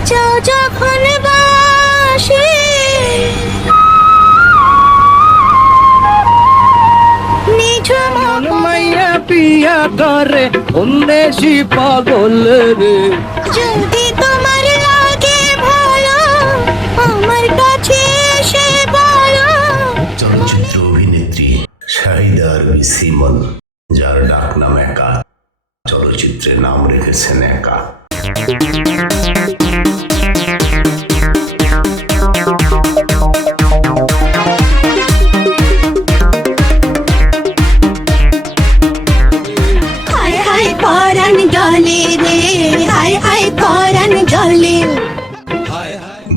বাজাও যখন বাঁশি, নিঝুম মাইয়া পিয়া করে উন্দেশি পাগল রে। যদি তোমার লাগে ভালো আমার কাছে এসে বলো। চলচ্চিত্র অভিনেত্রী শাহিদা আরবি সিমন, যার ডাক নাম একা, চলচ্চিত্রে নাম রেখেছেন একা। হায় হায় পরাণ জলে রে, হায় হায় পরাণ জলে।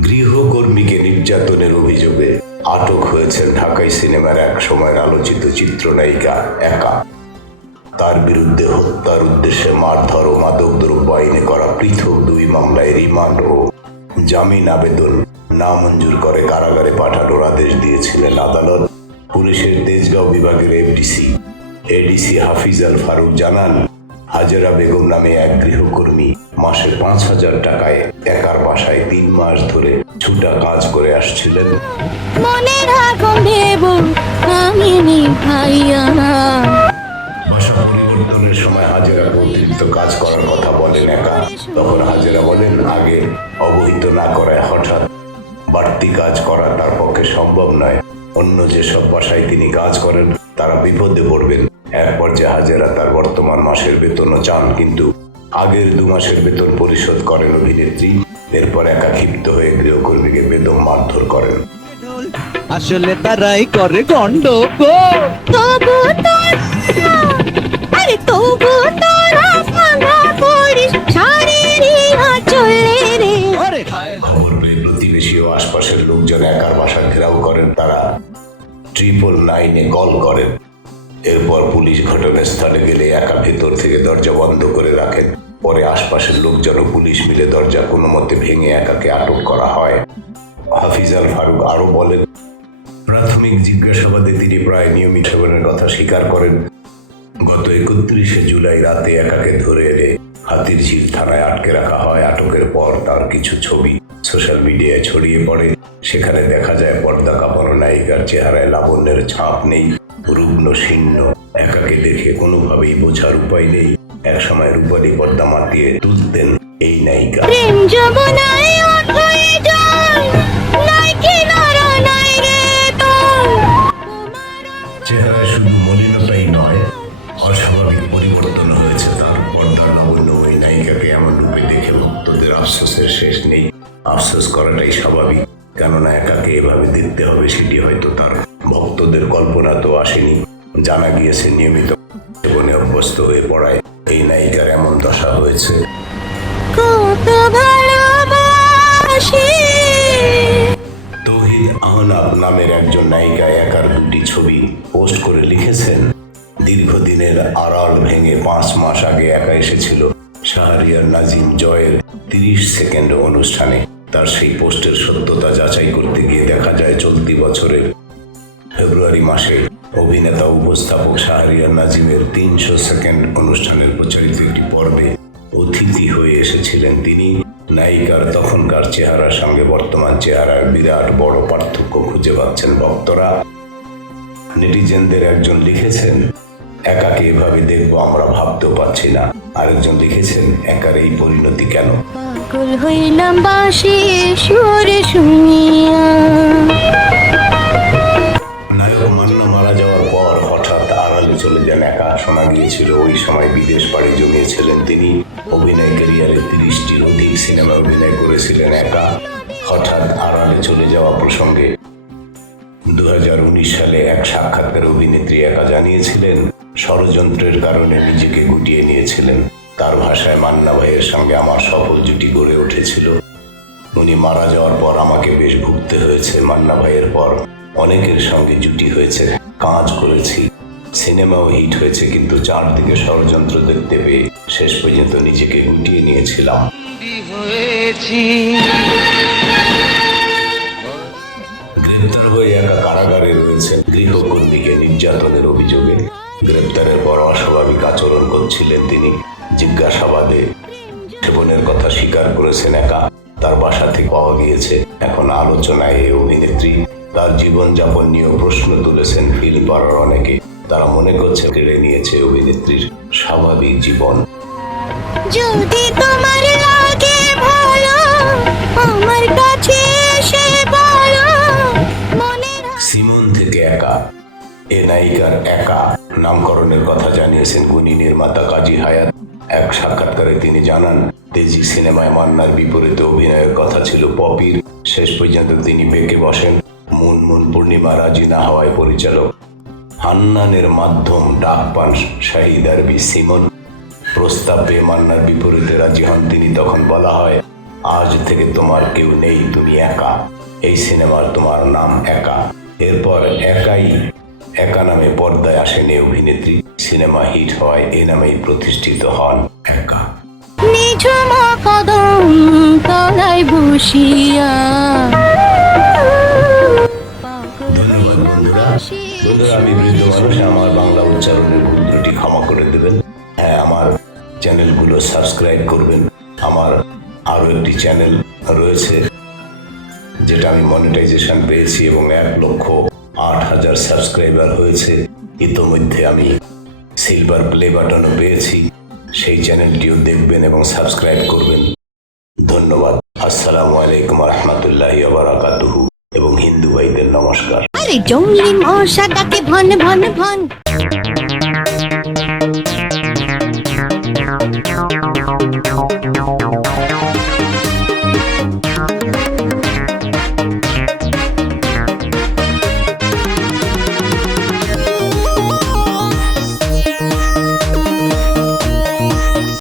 গৃহকর্মীকে নির্যাতনের অভিযোগে আটক হয়েছেন ঢাকাই সিনেমার এক সময়ের আলোচিত চিত্রনায়িকা একা। তার বিরুদ্ধে হত্যার উদ্দেশ্যে মারধর ও মাদকদ্রব্য আইনে করা পৃথক 2 মামলায় রিমান্ড ও জামিন আবেদন নামঞ্জুর করে কারাগারে পাঠানোর আদেশ দিয়েছিলেন আদালত। পুলিশের তেজগাঁও বিভাগের এডিসি হাফিজ আল ফারুক জানান, হাজেরা বেগম নামে এক গৃহকর্মী মাসে 5,000 টাকায় একার বাসায় 3 মাস ধরে ছুটা কাজ করে আসছিলেন। মনের আগুন দেব আমি নিভাইয়া। বাসা পরিবর্তনের সময় হাজেরা অতিরিক্ত কাজ করার কথা বলেন একা। তখন হাজেরা বলেন, আগে অবহিত না করায় হঠাৎ বাড়তি কাজ করা তার পক্ষে সম্ভব নয়। অন্য যেসব বাসায় তিনি কাজ করেন তারা বিপদে পড়বেন। এক পর্যায়ে হাজেরা তার বর্তমান মাসের বেতনও চান, কিন্তু আগের 2 মাসের বেতন পরিশোধ করেন অভিনেত্রী। এরপর একা ক্ষিপ্ত হয়ে গৃহকর্মীকে বেদম মারধর করেন। আসলে তারাই করে গন্ডগোল। তবু তোর আরে তবু তোরা ভাঙা করিস শারীরি চলে রে। খবর পেয়ে প্রতিবেশী ও আশপাশের লোকজন একার বাসা ঘেরাও করেন। তারা 999-এ কল করেন। এরপর পুলিশ ঘটনাস্থলে গেলে একা ভেতর থেকে দরজা বন্ধ করে রাখেন। পরে আশপাশের লোকজন ও পুলিশ মিলে দরজা কোনো মতে ভেঙে একাকে আটক করা হয়। হাফিজ আল ফারুক আরো বলেন, প্রাথমিক জিজ্ঞাসাবাদে তিনি প্রায় নিয়মিত সেবনের কথা স্বীকার করেন। গত 31শে জুলাই রাতে একাকে ধরে এনে হাতিরঝিল থানায় আটকে রাখা হয়। আটকের পর তার কিছু ছবি সোশ্যাল মিডিয়ায় ছড়িয়ে পড়ে। সেখানে দেখা যায় পর্দা কাঁপানো নায়িকার চেহারায় লাবণ্যের ছাপ নেই, রুগ্ন শীর্ণ। একাকে দেখে কোনোভাবেই বোঝার উপায় নেই একসময় রূপালী পর্দা মাতিয়ে তুলতেন এই নায়িকা। প্রেম যমুনায় ওঠে জল, নাই কিনারা নাই রে তোর। চেহারায় শুধু মলিনতাই নয়, অস্বাভাবিক পরিবর্তন হয়েছে তার। পর্দার লাবণ্য ওই নায়িকাকে এমন রূপে দেখে ভক্তদের আফসোসের শেষ নেই। আফসোস করাটাই স্বাভাবিক, কেননা একাকে এভাবে দেখতে হবে সেটি হয়তো তার ভক্তদের কল্পনা তো আসেনি। জানা গিয়েছে নিয়মিত জীবনে অভ্যস্ত হয়ে পড়ায় এই নায়িকার এমন দশা হয়েছে। কত ভালোবাসি। তৌহিদ আহনাব নামের একজন নায়িকা একার 2টি ছবি পোস্ট করে লিখেছেন, দীর্ঘদিনের আড়াল ভেঙে 5 মাস আগে একা এসেছিল শাহরিয়ার নাজিম জয়ের 30 সেকেন্ড অনুষ্ঠানে। তার সেই পোস্টের সত্যতা যাচাই করতে গিয়ে দেখা যায় চলতি বছরের ফেব্রুয়ারি মাসে অভিনেতা উপস্থাপক শাহরিয়ার নাজিমের 300 সেকেন্ড অনুষ্ঠানের প্রচারিত একটি পর্বে অতিথি হয়ে এসেছিলেন তিনি। নায়িকার তখনকার চেহারার সঙ্গে বর্তমান চেহারার বিরাট বড় পার্থক্য খুঁজে পাচ্ছেন ভক্তরা। নেটিজেনদের একজন লিখেছেন, একাকে এভাবে দেখবো আমরা ভাবতেও পারছি না। আরেকজন লিখেছেন, একার এই পরিণতি কেন? পাগল হইলাম বাঁশি সুরে শুনিয়া। নায়ক মান্য মারা যাওয়ার পর হঠাৎ আড়ালে চলে যান একা। শোনা গিয়েছিল ওই সময় বিদেশ পাড়ি জমিয়েছিলেন তিনি। অভিনয় ক্যারিয়ারে 30টির অধিক সিনেমা অভিনয় করেছিলেন একা। হঠাৎ আড়ালে চলে যাওয়া প্রসঙ্গে 2019 সালে এক সাক্ষাৎকারে অভিনেত্রী একা জানিয়েছিলেন, ষড়যন্ত্রের কারণে নিজেকে গুটিয়ে নিয়েছিলেন। তার ভাষায়, মান্না ভাইয়ের সঙ্গে আমার সফল জুটি গড়ে উঠেছিল। উনি মারা যাওয়ার পর আমাকে বেশ ভুগতে হয়েছে। মান্না ভাইয়ের পর অনেকের সঙ্গে জুটি হয়েছে, কাজ করেছি, সিনেমাও হিট হয়েছে, কিন্তু চারদিকে ষড়যন্ত্র দেখতে পেয়ে শেষ পর্যন্ত নিজেকে গুটিয়ে নিয়েছিলাম। গ্রেপ্তার হয়ে একা কারাগারে রয়েছেন গৃহকর্মীকে নির্যাতনের অভিযোগে। গ্রেপ্তারের পর অস্বাভাবিক আচরণ করছিলেন তিনি। জিজ্ঞাসাবাদে সেবনের কথা স্বীকার করেছেন একা। তার বাসা থেকে পাওয়া গিয়েছে। এখন আলোচনায় এই অভিনেত্রী তার জীবনযাপন নিয়েও প্রশ্ন তুলেছেন ফিল্ম পাড়ার অনেকে। তারা মনে করছে কেড়ে নিয়েছে অভিনেত্রীর স্বাভাবিক জীবন। যদি তোমার লাগে ভালো আমার কাছে এসে বলো মনে সিমন থেকে একা, এ নায়িকার একা নামকরণের কথা জানিয়েছেন গুণী নির্মাতা কাজী হায়াত। এক সাক্ষাৎকারে তিনি জানান, তেজি সিনেমায় মান্নার বিপরীতে অভিনয়ের কথা ছিল পপির। শেষ পর্যন্ত তিনি বেঁকে বসেন। মুনমুন পূর্ণিমা রাজি না হওয়ায় পরিচালক হান্নানের মাধ্যম ডাক পান শাহিদ আরবি সিমন। প্রস্তাব পেয়ে মান্নার বিপরীতে রাজি হন তিনি। তখন বলা হয়, আজ থেকে তোমার কেউ নেই, তুমি একা। এই সিনেমার তোমার নাম একা। এরপর একা নামে পর্দায় আসেন এই অভিনেত্রী। সিনেমা হিট হওয়ায় এ নামেই প্রতিষ্ঠিত হন একা। নিঝুম কদম তলায় বসিয়া ধন্যবাদ বন্ধুরা। আমি বৃদ্ধ মানুষ, আমার বাংলা উচ্চারণের ভুল ত্রুটি ক্ষমা করে দেবেন। হ্যাঁ, আমার চ্যানেলগুলো সাবস্ক্রাইব করবেন। আমার আরো একটি চ্যানেল রয়েছে যেটা আমি মনিটাইজেশন পেয়েছি এবং 1,08,000 সাবস্ক্রাইবার হয়েছে। ইতোমধ্যে আমি সিলভার প্লে বাটনও পেয়েছি। সেই চ্যানেলটিও দেখবেন এবং সাবস্ক্রাইব করবেন। ধন্যবাদ। আসসালামু আলাইকুম রহমতুল্লাহি ওয়া বারাকাতুহু এবং হিন্দু ভাইদের নমস্কার। আরে জঙ্গলি মশা ডাকে ভন ভন ভন।